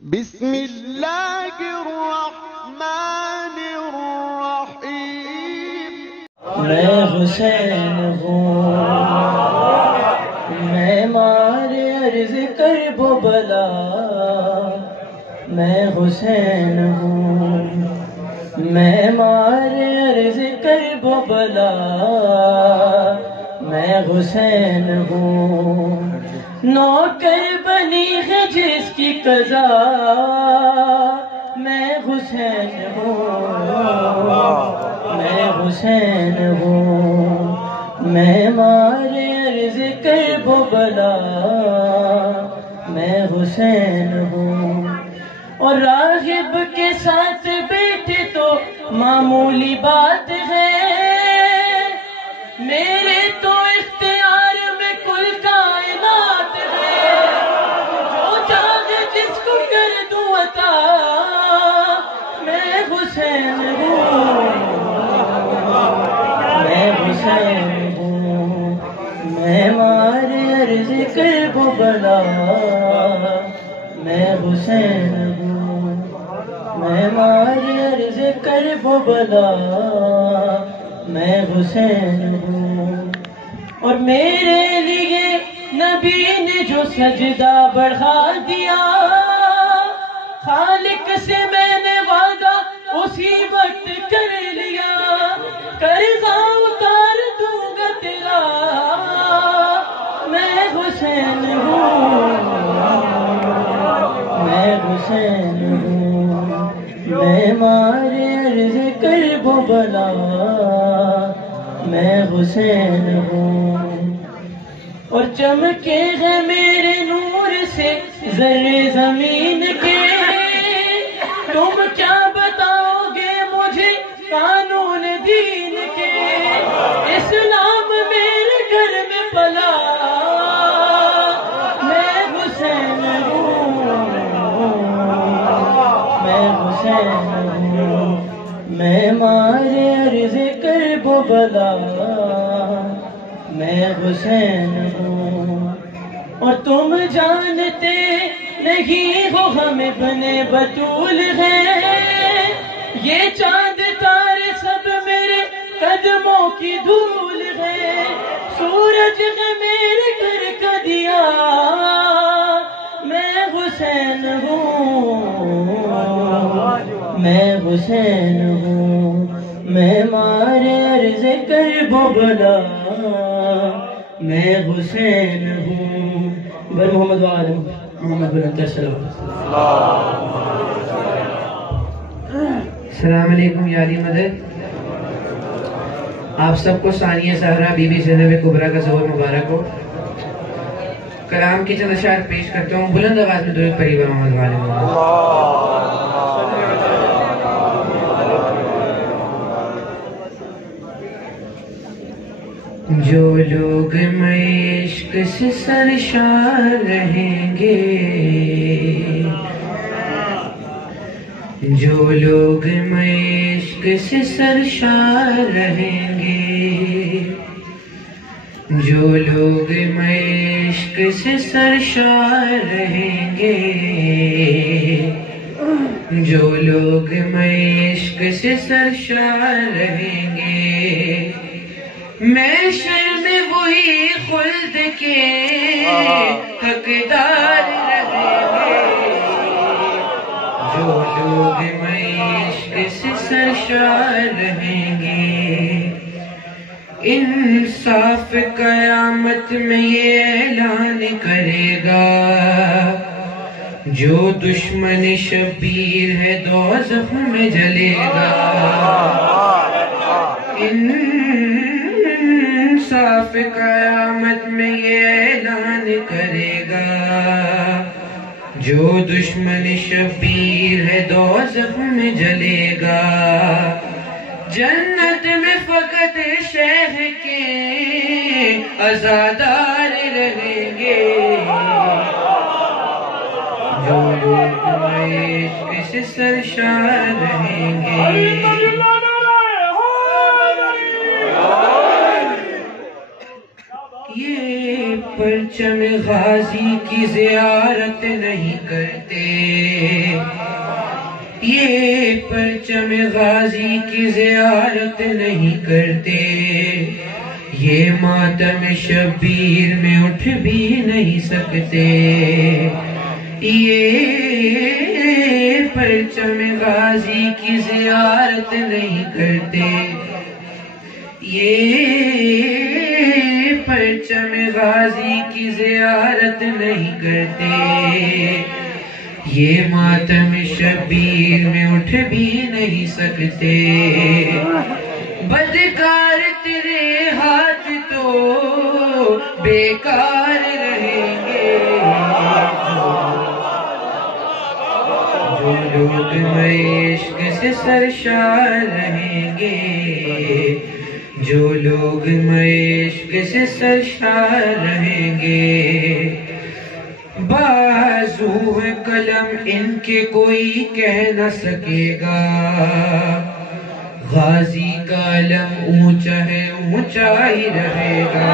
بسم اللہ الرحمن الرحیم۔ میں حسین ہوں، میں مارے عرض کرب و بلا، میں حسین ہوں، میں مارے عرض کرب و بلا، میں حسین ہوں، نوکر بنی ہے جس کی قضا، میں حسین ہوں، میں حسین ہوں، میں مارے عرض کرب و بلا، میں حسین ہوں، اور راغب کے ساتھ بیٹھے تو معمولی بات ہے، میرے تو اختیار میں کل کائنات ہے، جو چاہے جس کو کر دوں عطا، میں حسین ہوں، میں حسین ہوں، میں مارے عرض کرب و بلا، میں حسین ہوں، میں مارے عرض کرب و بلا، میں حسین ہوں، اور میرے لیے نبی نے جو سجدہ بڑھا دیا، خالق سے میں نے وعدہ اسی وقت کر لیا، قرضہ اتار دوں گا تیرا، میں حسین ہوں، میں حسین ہوں، میں مارے عرض کرب و بلا، میں حسین ہوں، اور چمکے ہیں میرے نور سے ذرے زمین کے، تم کیا بتاؤ گے مجھے قانون دین کے، اسلام میرے گھر میں پلا، میں حسین ہوں، میں حسین ہوں، میں مارے عرض کرب و بلا، میں حسین ہوں، اور تم جانتے نہیں ہو ہم ابن بطول ہیں، یہ چاند تارے سب میرے قدموں کی دھول ہے، سورج ہے میرے گھر کا دیا، میں حسین ہوں، میں حسین ہوں، میں مارے عرض کرب و بلا، میں حسین ہوں، بر محمد و آل محمد بلند السلام۔ السلام علیکم یا علی مدد۔ آپ سب کو ثانیہ زہرا بی بی زینب کبریٰ کا ظہور مبارک ہو۔ کلام کی چند اشعار پیش کرتا ہوں، بلند آواز میں درود پڑھیے محمد و آل محمد۔ جو لوگ عشق سے سرشار رہیں گے، جو لوگ عشق سے سرشار رہیں گے، جو لوگ عشق سے سرشار رہیں گے، جو لوگ عشق سے سرشار رہیں گے، محشر میں وہی خلد کے حقدار رہیں گے، جو لوگ عشق سے سرشار رہیں گے، انصاف قیامت میں یہ اعلان کرے گا، جو دشمن شبیر ہے دوزخ میں جلے گا، انصاف قیامت میں یہ اعلان کرے گا، جو دشمن شبیر ہے دوزخ میں جلے گا، جنت میں فقط شیخ کے عزادار رہیں گے، جو لوگ عشق سے سرشار رہیں گے، یہ پرچم غازی کی زیارت نہیں کرتے، یہ پرچم غازی کی زیارت نہیں کرتے، یہ ماتم شبیر میں اٹھ بھی نہیں سکتے، یہ پرچم غازی کی زیارت نہیں کرتے، یہ پرچم غازی کی زیارت نہیں کرتے، یہ ماتم شبیر میں اٹھ بھی نہیں سکتے، بدکار تیرے ہاتھ تو بیکار رہیں گے، جو لوگ عشق سے سرشار رہیں گے، جو لوگ عشق سے سرشار رہیں گے، بازو قلم ان کے کوئی کہہ نہ سکے گا، غازی کا علم اونچا ہے اونچا ہی رہے گا،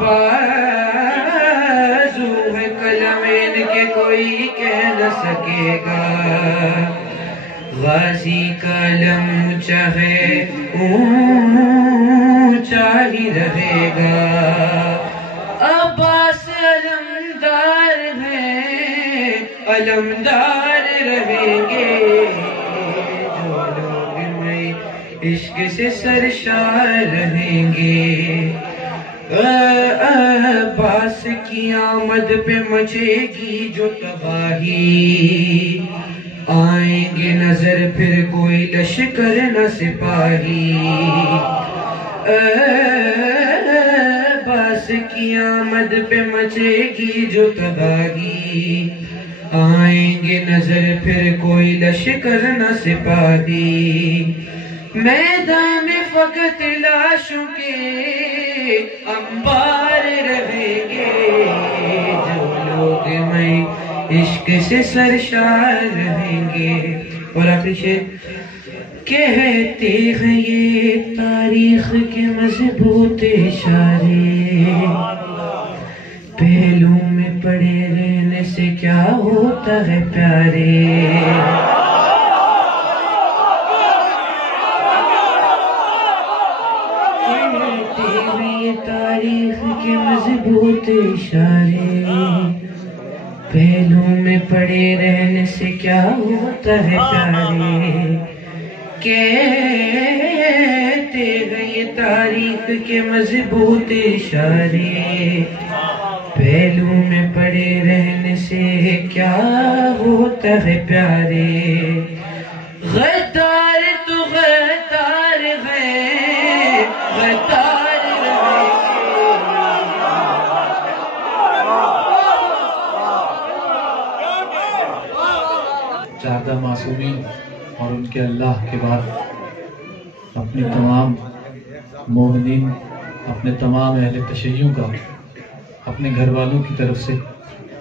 بازو قلم ان کے کوئی کہہ نہ سکے گا، غازی کا علم اونچا ہے اونچا ہی رہے گا، عباس علمدار ہیں علمدار رہیں گے، جو لوگ میں عشق سے سرشار رہیں گے، عباس کی آمد پہ مچے گی جو تباہی، آئیں گے نظر پھر کوئی لشکر نہ سپاہی، عباس کی آمد پہ مچے گی جو تباہی، آئیں گے نظر پھر کوئی لشکر نہ سپاہی، میدان میں فقط لاشوں کے انبار رہیں گے، جو لوگ میں عشق سے سرشار رہیں گے، اور آخری شعر، کہتے ہیں یہ تاریخ کے مضبوط اشارے، پہلوں میں پڑے رہنے سے کیا ہوتا ہے پیارے، کہتے ہیں یہ تاریخ کے مضبوط اشارے، پہلوں میں پڑے رہنے سے کیا ہوتا ہے پیارے، کہتے ہیں یہ تاریخ کے مضبوط اشارے، پہلوں میں پڑے رہنے سے کیا ہوتا ہے پیارے، غدار تو غدار ہے غدار رہیں گے۔ چاردہ معصومین اور ان کے اللہ کے بعد اپنی تمام مومنین، اپنے تمام اہل تشیعوں کا، اپنے گھر والوں کی طرف سے،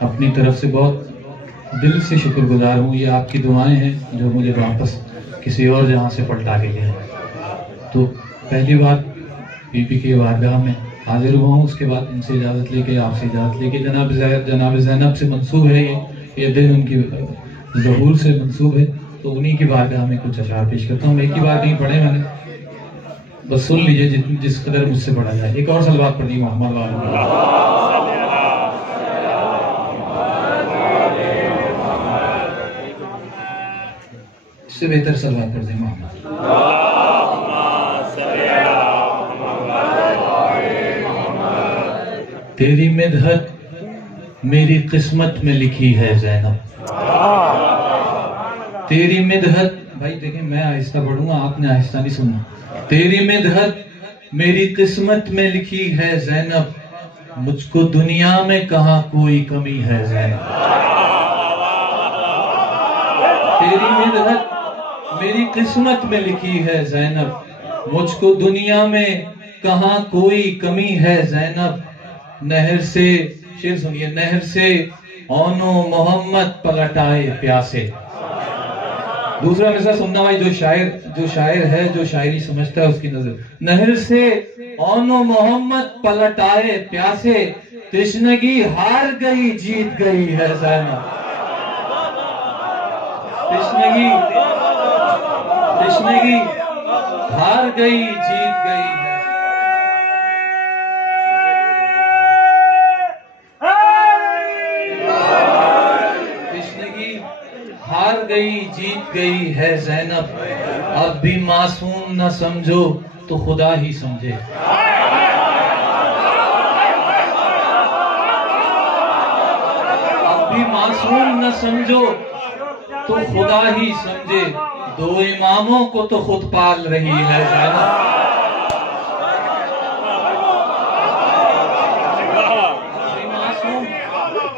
اپنی طرف سے بہت دل سے شکر گزار ہوں۔ یہ آپ کی دعائیں ہیں جو مجھے واپس کسی اور جہاں سے پلٹا کے لے ہیں۔ تو پہلی بات بی بی کی بارگاہ میں حاضر ہوا ہوں، اس کے بعد ان سے اجازت لے کے، آپ سے اجازت لے کے، جناب زینب سے منسوب ہے یہ دن ان کی ظہور سے منسوب ہے، تو انہی کی بارگاہ میں کچھ اشعار پیش کرتا ہوں۔ ایک ہی بار نہیں پڑھے میں نے، بس سن لیجئے جس قدر مجھ سے پڑھا جائے۔ ایک اور صلوات پڑھ دی محمد والے، اس سے بہتر صلوات پڑھ دی محمد۔ تیری مدحت میری قسمت میں لکھی ہے زینب، تیری مدحت، بھائی دیکھیں میں آہستہ پڑھوں گا، آپ نے آہستہ نہیں سننا۔ تیری مدحت میری قسمت میں لکھی ہے زینب، مجھ کو دنیا میں کہاں کوئی کمی ہے زینب، تیری مدحت میری قسمت میں لکھی ہے زینب، مجھ کو دنیا میں کہاں کوئی کمی ہے زینب، نہر سے، شعر سنیے، نہر سے اونو محمد پلٹ آئے پیاسے۔ دوسرا مثال سننا بھائی، جو شاعر ہے، جو شاعری سمجھتا ہے اس کی نظر، نہر سے اونو محمد پلٹ آئے پیاسے، تشنگی ہار گئی جیت گئی ہے زینب، تشنگی تشنگی ہار گئی جیت گئی تشنگی ہار گئی جیت گئی ہے زینب، اب بھی معصوم نہ سمجھو تو خدا ہی سمجھے۔ اب بھی معصوم نہ سمجھو تو خدا ہی سمجھے، دو اماموں کو تو خود پال رہی ہے زینب۔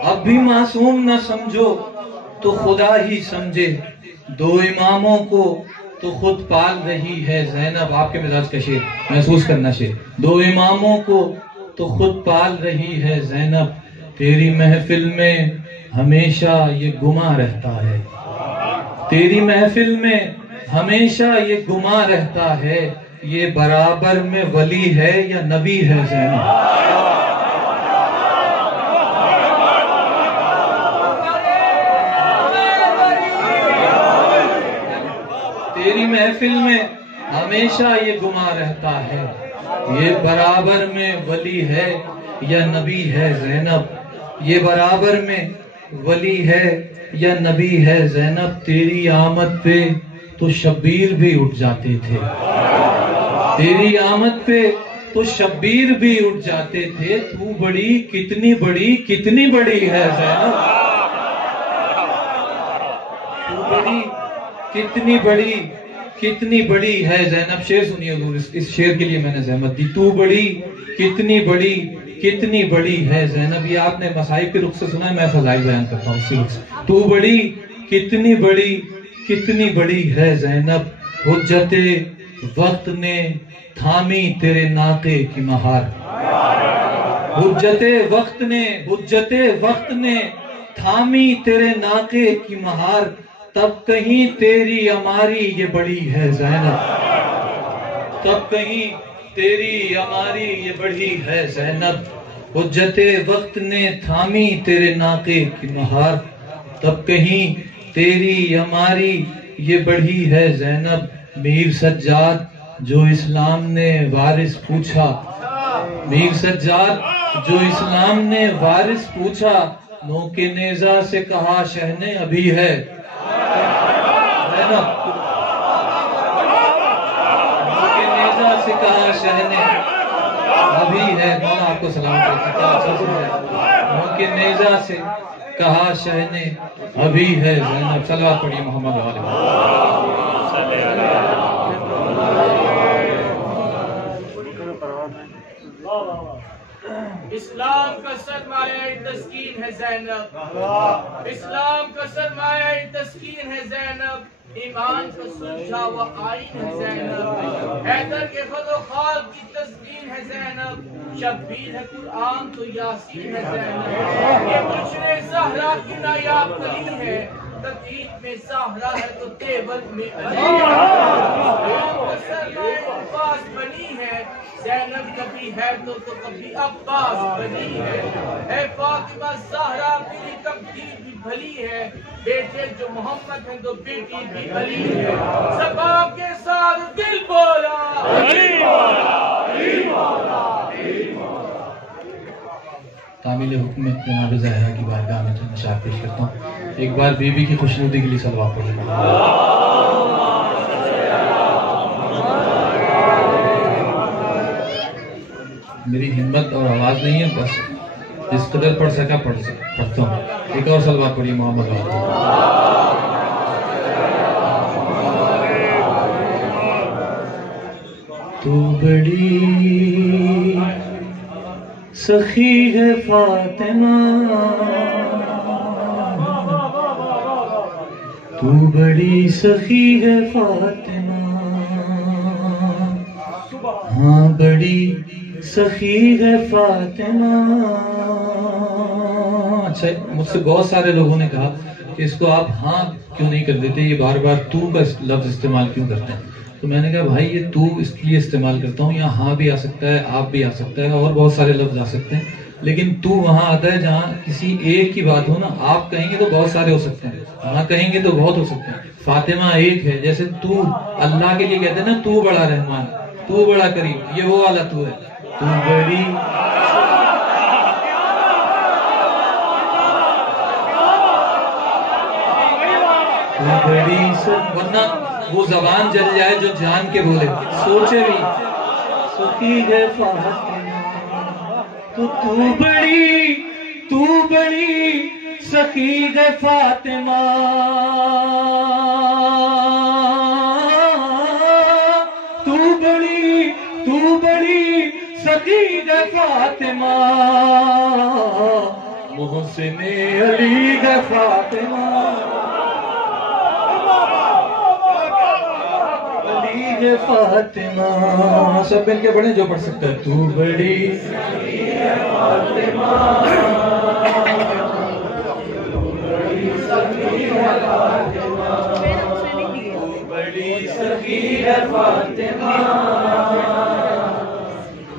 اب بھی معصوم نہ سمجھو تو خدا ہی سمجھے، دو اماموں کو تو خود پال رہی ہے زینب۔ آپ کے مزاج کا شعر محسوس کرنا شعر۔ دو اماموں کو تو خود پال رہی ہے زینب، تیری محفل میں ہمیشہ یہ گماں رہتا ہے، تیری محفل میں ہمیشہ یہ گماں رہتا ہے، یہ برابر میں ولی ہے یا نبی ہے زینب۔ تیری محفل میں ہمیشہ یہ گماں رہتا ہے، یہ برابر میں ولی ہے یا نبی ہے زینب، یہ برابر میں ولی ہے یا نبی ہے زینب۔ تیری آمد پہ تو شبیر بھی اٹھ جاتے تھے، تیری آمد پہ تو شبیر بھی اٹھ جاتے تھے، تو بڑی کتنی بڑی کتنی بڑی ہے زینب، تو بڑی کتنی بڑی کتنی بڑی ہے زینب۔ شعر سنیے حضور، اس شعر کے لیے میں نے زحمت دی۔ تو بڑی کتنی بڑی کتنی بڑی ہے زینب، یہ آپ نے مصائب کے رخ سے سنا ہے، میں فضائل بیان کرتا ہوں اسی رخ سے۔ تو بڑی کتنی بڑی ہے زینب، حجت وقت نے تھامی تیرے ناقے کی مہار، حجت وقت نے تھامی تیرے ناقے کی مہار، تب کہیں تیری ہماری یہ بڑی ہے زینب، تب کہیں تیری ہماری یہ بڑی ہے زینب۔ حجت وقت نے تھامی تیرے ناقے کی مہار، تب کہیں تیری ہماری یہ بڑی ہے زینب۔ میر سجاد جو اسلام نے وارث پوچھا، میر سجاد جو اسلام نے وارث پوچھا، نو کے نیزہ سے کہا شہ نے ابھی ہے زینب، نو کے نیزہ سے کہا شہ نے ابھی ہے، مولا آپ کو سلام کرتا ہے، نو کے نیزہ سے کہا شہ نے ابھی ہے زینب۔ صلوات پڑھیے محمد علیہ۔ اسلام کا سرمایہ تسکین ہے زینب، اسلام کا سرمایہ تسکین ہے زینب، ایمان کا سلجھا و آئین ہے زینب، حیدر کے خد و خال کی تسکین ہے زینب، شبیر ہے قرآن تو یاسین ہے زینب، یہ بشر زہرا کی نایاب کلی ہے، تقریب میں زہرا ہے تو تیبل میں علی ہے، اسلام کا سرمایہ عباس بنی ہے، زینب کبھی ہے تو کبھی عباس بنی ہے، اے فاطمہ زہرا میری تقدیر بھی بھلی ہے، بیٹے جو محمد ہیں تو بیٹی بھی علی ہے، صبا کے ساتھ دل بولا علی مولا علی مولا علی مولا۔ تعمیل حکم جناب زہرا کی بارگاہ میں چند اشعار پیش کرتا ہوں۔ ایک بار بی بی کی خوشنودی کے لیے صلوات پڑھیں۔ میری ہمت اور آواز نہیں ہے، بس جس قدر پڑھ سکا پڑھتا ہوں۔ ایک اور صلوات پڑھیے محمد علیہ۔ تو بڑی سخی ہے فاطمہ، تو بڑی سخی ہے فاطمہ، ہاں بڑی سخی ہے فاطمہ۔ اچھا، مجھ سے بہت سارے لوگوں نے کہا کہ اس کو آپ ہاں کیوں نہیں کر دیتے، یہ بار بار تو کا لفظ استعمال کیوں کرتے ہیں؟ تو میں نے کہا بھائی یہ تو اس لیے استعمال کرتا ہوں، یہاں ہاں بھی آ سکتا ہے، آپ بھی آ سکتا ہے، اور بہت سارے لفظ آ سکتے ہیں، لیکن تو وہاں آتا ہے جہاں کسی ایک کی بات ہو نا، آپ کہیں گے تو بہت سارے ہو سکتے ہیں، ہاں کہیں گے تو بہت ہو سکتے ہیں. فاطمہ ایک ہے، جیسے تو اللہ کے لیے کہتے ہیں نا تو بڑا رحمان، تو بڑا کریم، یہ وہ والا تو ہے. تو بڑی ورنہ وہ زبان جل جائے جو جان کے بولے، سوچے بھی سخی ہے فاطمہ تو بڑی سخی ہے فاطمہ، تو بڑی سخی ہے فاطمہ، محسن علی ہے فاطمہ، فاطمہ. سب مل کے پڑھیں جو پڑھ سکتا ہے. تو بڑی فاطمہ، تو بڑی سخی ہے فاطمہ، تو بڑی سخی ہے فاطمہ،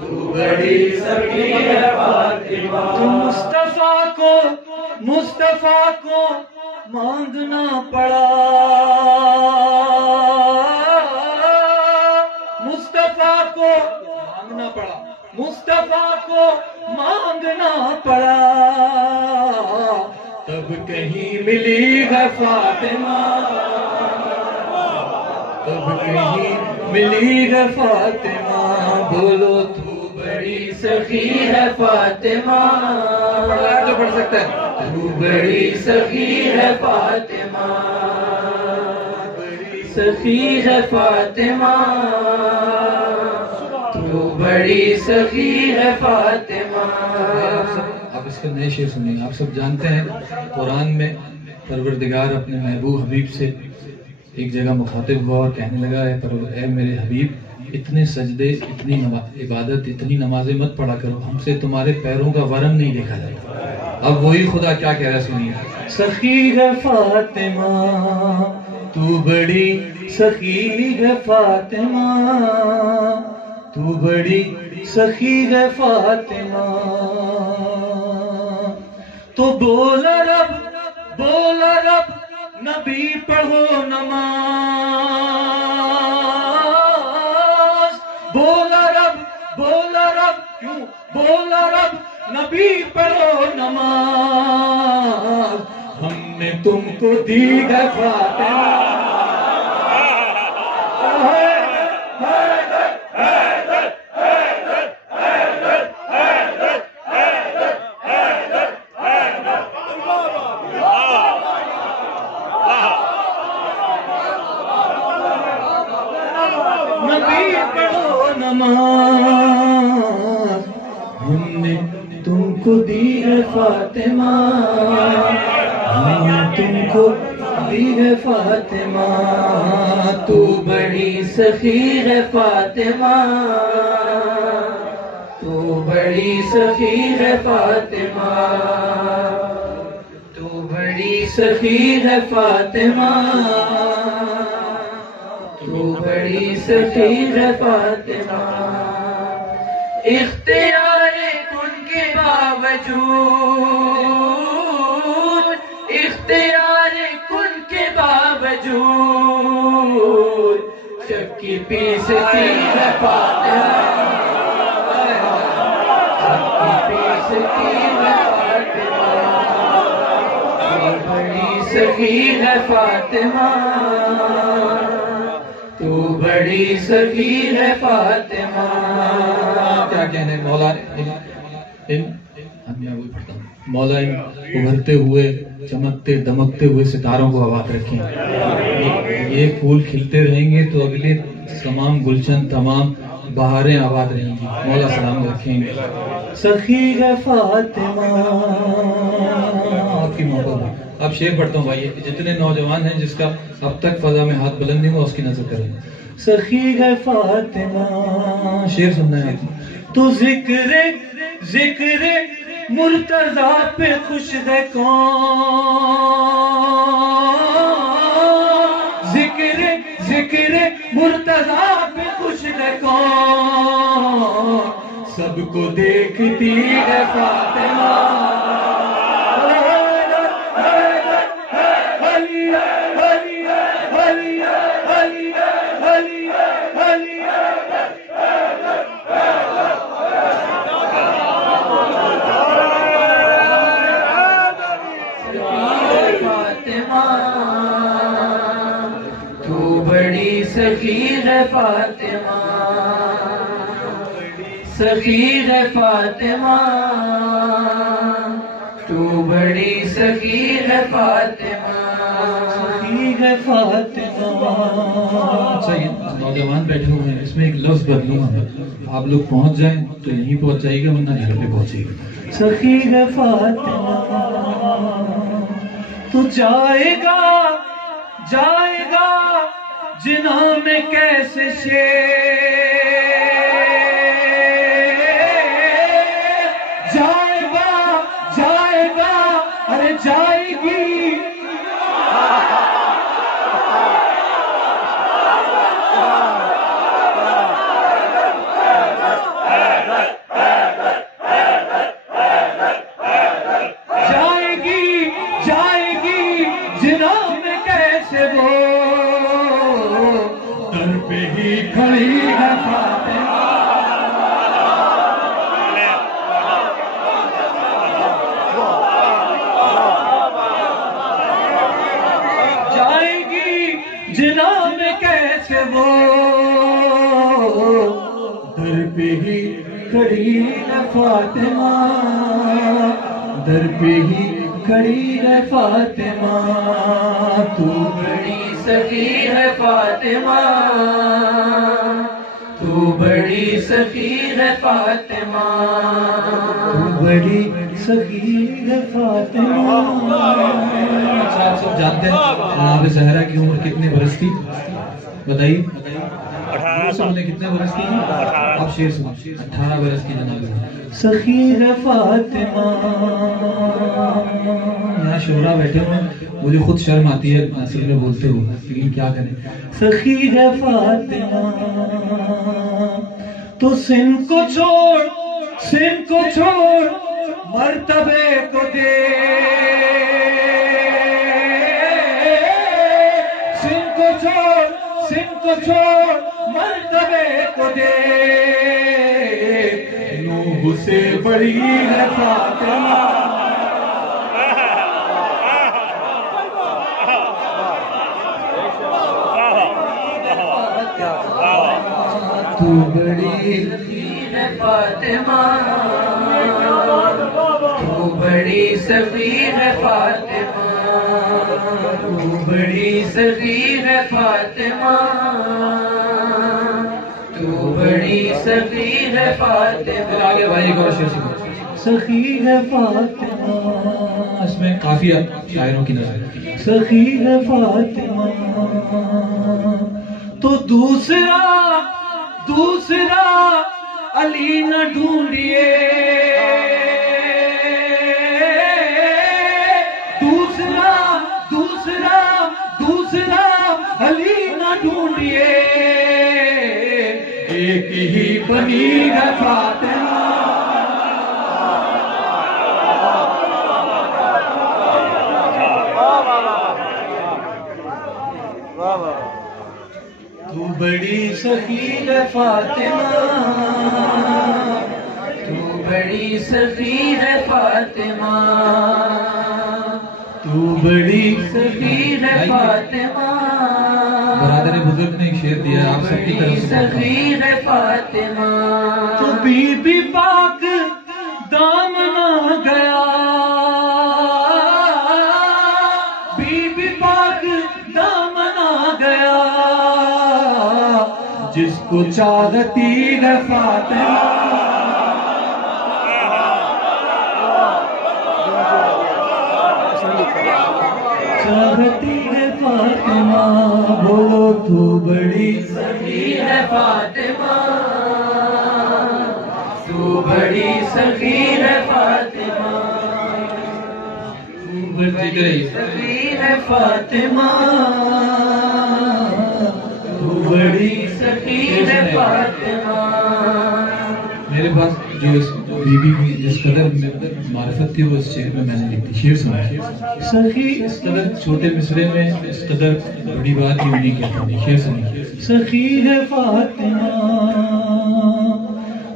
تو بڑی سخی ہے فاطمہ. تو مصطفیٰ کو مانگنا پڑا، مصطفیٰ کو مانگنا پڑا، تب کہیں ملی ہے فاطمہ، تب کہیں ملی ہے فاطمہ. بولو تو بڑی سخی ہے فاطمہ، جو پڑھ سکتا ہے. تو بڑی سخی ہے فاطمہ، بڑی سخی ہے فاطمہ، تو بڑی سخی ہے فاطمہ. آپ اس کے نئے شعر سنیں. آپ سب جانتے ہیں قرآن میں پروردگار اپنے محبوب حبیب سے ایک جگہ مخاطب ہوا اور کہنے لگا اے میرے حبیب، اتنے سجدے، اتنی عبادت، اتنی نمازیں مت پڑھا کرو، ہم سے تمہارے پیروں کا ورم نہیں دیکھا جاتا. اب وہی خدا کیا کہہ رہا ہے سنیے. سخی ہے فاطمہ، تو بڑی سخی ہے فاطمہ، تو بڑی سخی ہے فاطمہ. تو بولا رب نبی پڑھو نماز، بولا رب کیوں بولا رب نبی پڑھو نماز، ہم نے تم کو دی ہے فاطمہ. ہم نے تم کو دی ہے فاطمہ، ہم نے تم کو دی ہے فاطمہ، تو بڑی سخی ہے فاطمہ، تو بڑی سخی ہے فاطمہ، تو بڑی سخی ہے فاطمہ، تو بڑی سخی ہے فاطمہ. اختیار کن کے باوجود، اختیار کن کے باوجود، چکی پیستی ہے فاطمہ، چکی پیستی ہے فاطمہ، تو بڑی سخی ہے فاطمہ، تو بڑی سخی ہے فاطمہ. کیا کہنے مولا مولا ان ابھرتے ہوئے چمکتے دمکتے ہوئے ستاروں کو آباد رکھیں. یہ پھول کھلتے رہیں گے تو اگلے تمام گلشن تمام بہاریں آباد رہیں گی. مولا سلام رکھیں گے. سخی ہے فاطمہ آپ کی محبت. اب شعر پڑھتا ہوں بھائی، جتنے نوجوان ہیں جس کا اب تک فضا میں ہاتھ بلند نہیں ہوا اس کی نظر کریں. سخی ہے فاطمہ، شعر سننا ہے. تو ذکر مرتضیٰ پہ خوش ہے کون، ذکر مرتضیٰ پہ خوش ہے کون، سب کو دیکھتی ہے فاطمہ. سخی ہے فاطمہ سخی ہے فاطمہ تو بڑی سخی ہے فاطمہ سخی ہے فاطمہ. اچھا یہ نوجوان بیٹھے ہوئے ہیں اس میں ایک لفظ بدلوں گا آپ لوگ پہنچ جائیں تو یہیں پہنچ جائے گا ورنہ گھر پہ پہنچے گا. سخی ہے فاطمہ تو جائے گا جنہوں میں کیسے جائے گا ارے جائے گی جنہوں میں کیسے وہ در پہ ہی کھڑی ہے فاطمہ. جائے گی جنہوں میں کیسے وہ در پہ ہی کھڑی ہے فاطمہ در پہ ہی کھڑی ہے فاطمہ تو بڑی سخی ہے فاطمہ تو بڑی سخی ہے فاطمہ تو بڑی سخی ہے فاطمہ. اچھا آپ سب جانتے ہیں جناب زہرا کی عمر کتنے برس تھی بتائیے؟ 18 کتنے برس کی؟ آپ شیر سنو. 18 برس کی جناب سخی ہے فاطمہ. یہاں شعراء بیٹھے ہوئے مجھے خود شرم آتی ہے ناصری میں بولتے ہوئے لیکن کیا کریں. سخی ہے فاطمہ تو سن کو چھوڑ مرتبے کو دے سن کو چھوڑ مرتبے کو دے نوح سے بڑی ہے فاطمہ. تو بڑی سخی ہے فاطمہ تو بڑی سخی ہے فاطمہ تو بڑی سخی ہے فاطمہ تو بڑی سخی ہے فاطمہ. آگے بھائی کو شیر سنو. سخی ہے فاطمہ اس میں کافی شاعروں کی نظر. سخی ہے فاطمہ تو دوسرا علی نہ ڈھونڈیے دوسرا علی نہ ڈھونڈیے ایک ہی بنی ہے فاطمہ. تو بڑی سخی ہے فاطمہ تو بڑی سخی ہے فاطمہ تو بڑی سخی ہے فاطمہ. برادر بزرگ نے ایک شعر دیا ہے آپ سب کی طرف سے. سخی ہے فاطمہ تو بی بی پاک دامنا گیا بی بی پاک دامنا گیا جس کو چاہتی ہے فاطمہ. چاہتی ہے فاطمہ بولو تو بڑی سخی ہے فاطمہ تو بڑی سخی ہے فاطمہ تو بڑی سخی ہے فاطمہ تو بڑی سخی ہے فاطمہ. میرے پاس جو بیوی کی جس قدر معرفت تھی وہ اس شعر میں نے لکھی. شعر سنا سخی اس قدر چھوٹے مصرے میں اس قدر بڑی بات ہی نہیں کہتا. شعر سنا سخی ہے فاطمہ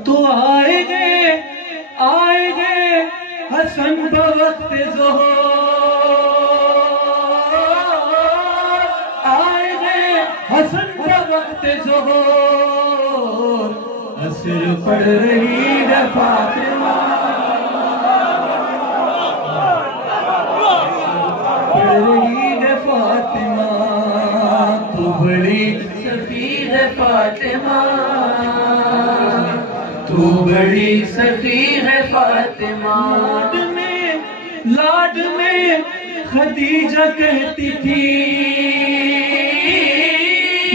تو آئے گے حسن بوقت ظہور آئے گے حسن بوقت ظہور عصر پڑھ رہی ہے فاطمہ پڑھ رہی ہے فاطمہ تو بڑی سخی ہے فاطمہ تو بڑی سخی ہے فاطمہ. لاڈ میں خدیجہ کہتی تھی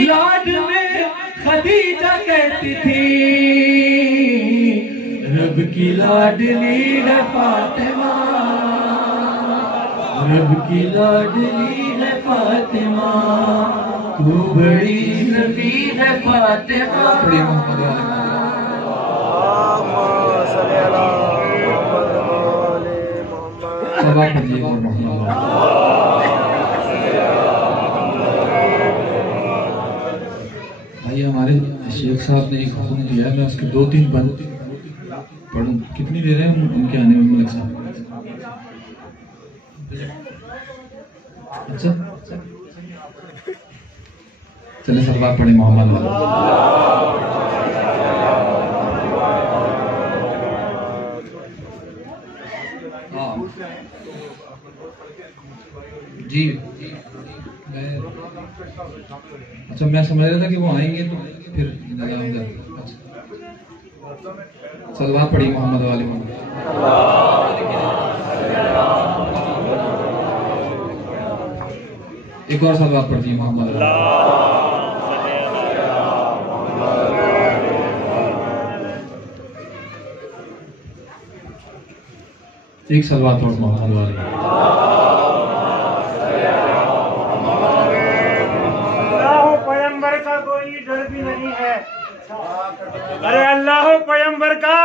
لاڈ میں خدیجہ کہتی تھی رب کی لاڈلی ہے فاطمہ رب کی لاڈلی ہے فاطمہ تو بڑی سخی ہے فاطمہ. بڑی محمد بھائی ہمارے شیخ صاحب نے ایک حکم دیا ہے میں اس کے 2-3 بند پڑھوں. کتنی دیر ہے ان کے آنے میں ملک صاحب؟ اچھا چلے سلوات پڑھیں محمد والا. جی اچھا میں سمجھ رہا تھا کہ وہ آئیں گے تو پھر سلوات پڑھی محمد والے محمد. ایک اور سلوات پڑھ دی محمد والے. ایک سلوات پڑھ محمد والے. پیغمبر کا کوئی ڈر بھی نہیں ہے. ارے اللہ پیغمبر کا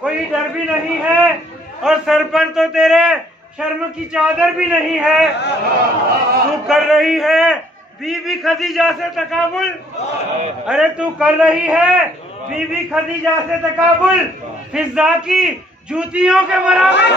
کوئی ڈر بھی نہیں ہے اور سر پر تو تیرے شرم کی چادر بھی نہیں ہے. تو کر رہی ہے بی بی خدیجہ سے تقابل. ارے تو کر رہی ہے بی بی خدیجہ سے تقابل فضا کی جوتیوں کے برابر.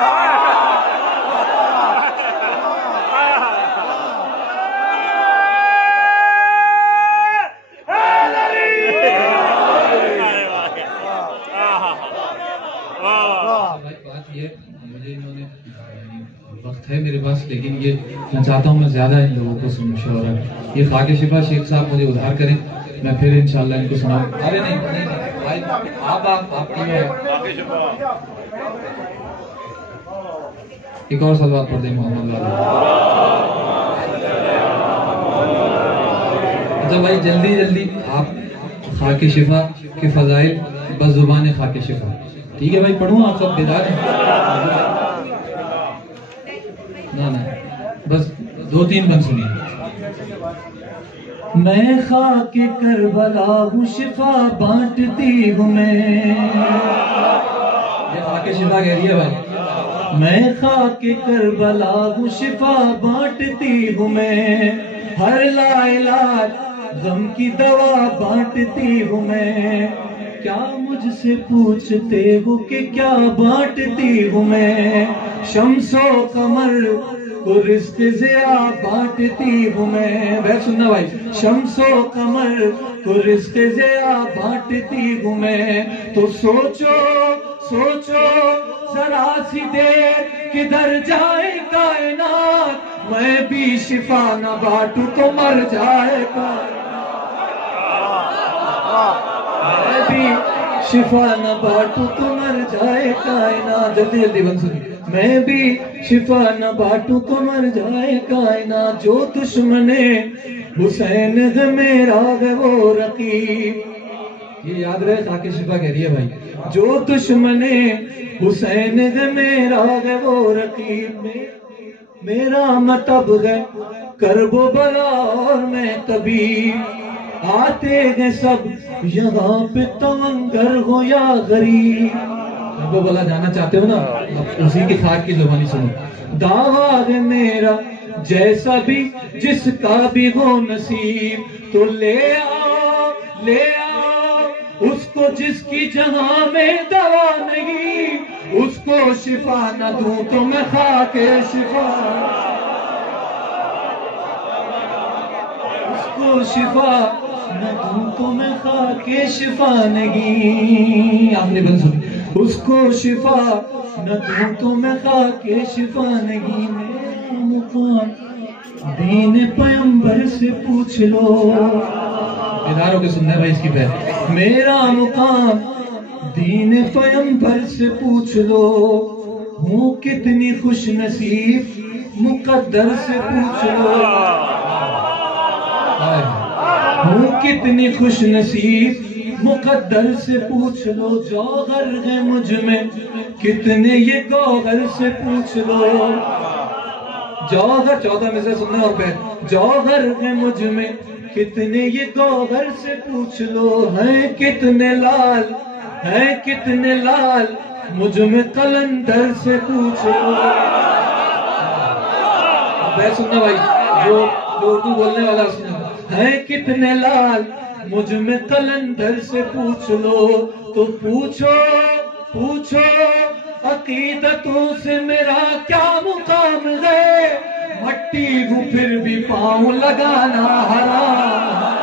وقت ہے میرے پاس لیکن یہ میں چاہتا ہوں میں زیادہ ان لوگوں کو سنوں. شعرا یہ خاک شفا شیخ صاحب مجھے ادھار کریں میں پھر انشاءاللہ ان کو سناؤں. ارے نہیں آپ کی ہے. ایک اور سلوات پڑھ دیں محمد والا. اچھا بھائی جلدی آپ خاک شفا کے فضائل بس زبان خاک شفا. ٹھیک ہے بھائی پڑھوں آپ سب بیدار ہیں؟ نہ بس 2-3 بند سنیے. میں خاک کربلا ہوں شفا بانٹتی ہوں میں. یہ خاک شفا کہہ رہی ہے بھائی. میں خاک کربلا ہوں شفا بانٹتی ہوں میں ہر لا علاج غم کی دوا بانٹتی ہوں میں. کیا مجھ سے پوچھتے ہو کہ کیا بانٹتی ہوں میں. شمس و قمر کو رزق ضیا بانٹتی ہوں میں. بھائی سننا بھائی. شمس و قمر کو رزق ضیا بانٹتی ہوں میں. تو سوچو ذرا سی دیر کدھر جائے کائنات. میں بھی شفا نہ بانٹوں تو مر جائے کائنات. میں بھی شفا نہ بانٹوں تو مر جائے کائنات. جلدی بن سنی. میں بھی شفا نہ بانٹوں تو مر جائے کائنات. جو دشمن حسین ہے میرا ہے وہ رقیب. یہ یاد رہے خاک شفا کہہ رہی ہے بھائی. جو دشمن حسین ہے میرا ہے وہ رقیب. میرا مطب ہے کرب و بلا اور میں طبیب. آتے ہیں سب یہاں پہ تونگر ہو یا غریب. محبوب والا جانا چاہتے ہو نا، اب اسی کی خاک کی زبانی سنو. دعویٰ ہے میرا جیسا بھی جس کا بھی ہو نصیب، تو لے آؤ لے آؤ اس کو جس کی جہاں میں دوا نہیں، اس کو شفا نہ دوں تو میں خاک شفا، اس کو شفا نہ دوں تو میں خاک شفا نہیں. آپ نے بند سنی. اس کو شفا نہ دوں تو میں خاک شفا نہیں. میرا مقام دین پیمبر سے پوچھ لو، اداروں کے سننا ہے بھائی اس کی پہلے. میرا مقام دین پیمبر سے پوچھ لو، ہوں کتنی خوش نصیب مقدر سے پوچھ لو، ہوں کتنی خوش نصیب مقدر سے پوچھ لو. جوہر ہے مجھ میں کتنے یہ گوہر سے پوچھ لو. جوہر 14 میں سے سننا اور پہ جوہر ہے مجھ میں کتنے یہ گوہر سے پوچھ لو. ہیں کتنے لال ہیں کتنے لال مجھ میں قلندر سے پوچھ لو. بھائی سننا بھائی جو اردو بولنے والا سننا. ہیں کتنے لال مجھ میں قلندر سے پوچھ لو. تو پوچھو پوچھو عقیدتوں سے میرا کیا مقام ہے، مٹی ہوں پھر بھی پاؤں لگانا حرام.